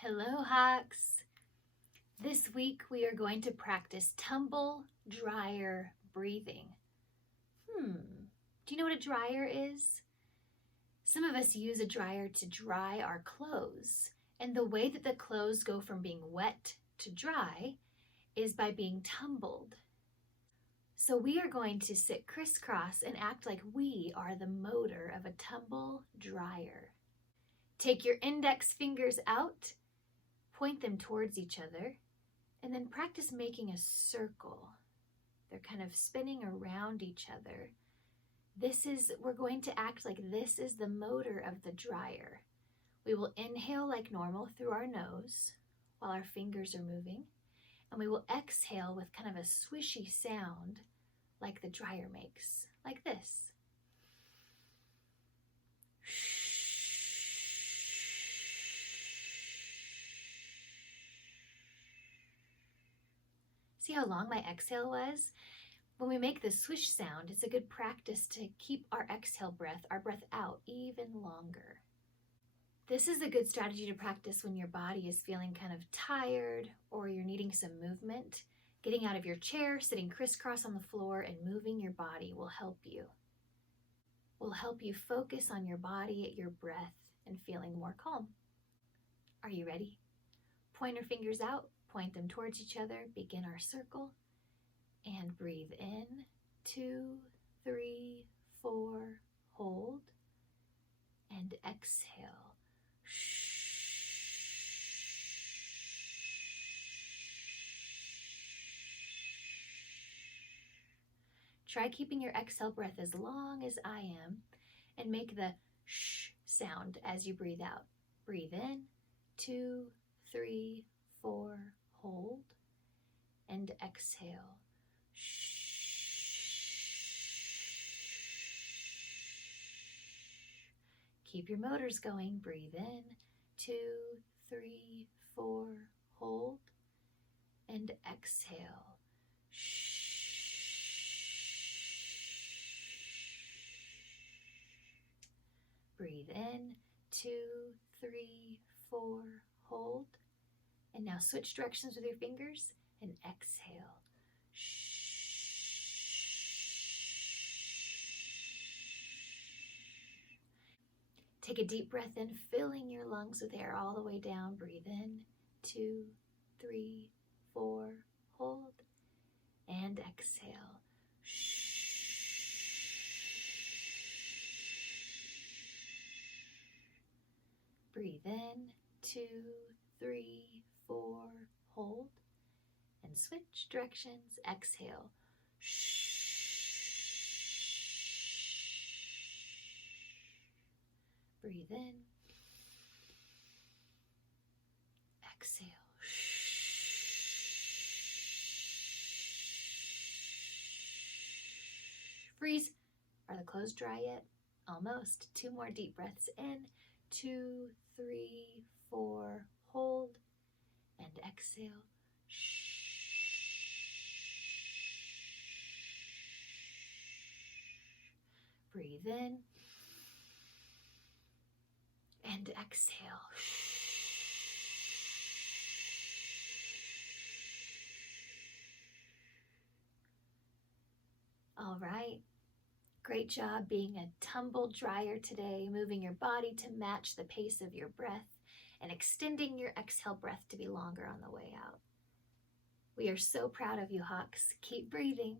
Hello, Hawks. This week we are going to practice tumble dryer breathing. Do you know what a dryer is? Some of us use a dryer to dry our clothes, and the way that the clothes go from being wet to dry is by being tumbled. So we are going to sit crisscross and act like we are the motor of a tumble dryer. Take your index fingers out, point them towards each other, and then practice making a circle. They're kind of spinning around each other. We're going to act like this is the motor of the dryer. We will inhale like normal through our nose while our fingers are moving, and we will exhale with kind of a swishy sound like the dryer makes, like this. See how long my exhale was? When we make the swish sound, it's a good practice to keep our exhale breath, our breath out, even longer. This is a good strategy to practice when your body is feeling kind of tired or you're needing some movement. Getting out of your chair, sitting crisscross on the floor, and moving your body will help you. Will help you focus on your body, your breath, and feeling more calm. Are you ready? Point your fingers out, point them towards each other, begin our circle. And breathe in, 2, 3, 4, hold, and exhale. Try keeping your exhale breath as long as I am, and make the sh sound as you breathe out. Breathe in, 2, 3, 4, hold, and exhale. Keep your motors going. Breathe in, 2, 3, 4, hold, and exhale. Breathe in, 2, 3, 4, hold, and now switch directions with your fingers and exhale. Take a deep breath in, filling your lungs with air all the way down. Breathe in, 2, 3, 4, hold, and exhale. Breathe in, 2, 3, 4, hold, and switch directions. Exhale. Breathe in. Exhale. Freeze. Are the clothes dry yet? Almost. 2 more deep breaths in. 2, 3, 4, hold, and exhale. Breathe in. And exhale. All right. Great job being a tumble dryer today, moving your body to match the pace of your breath and extending your exhale breath to be longer on the way out. We are so proud of you, Hawks. Keep breathing.